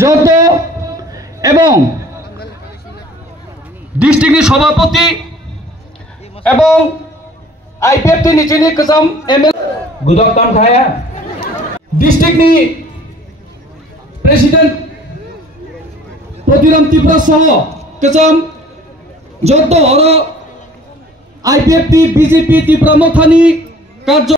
যত এবং डिस्ट्रिक्टनि सभापति एवं आईपीएफटी निचिनि कसम एमएल गुदकताम थाया डिस्ट्रिक्टनि प्रेसिडेंट प्रतिराम त्रिपुरा सह कसम जत हर आईपीएफटी बीजेपी त्रिपुरा मथानि कार्य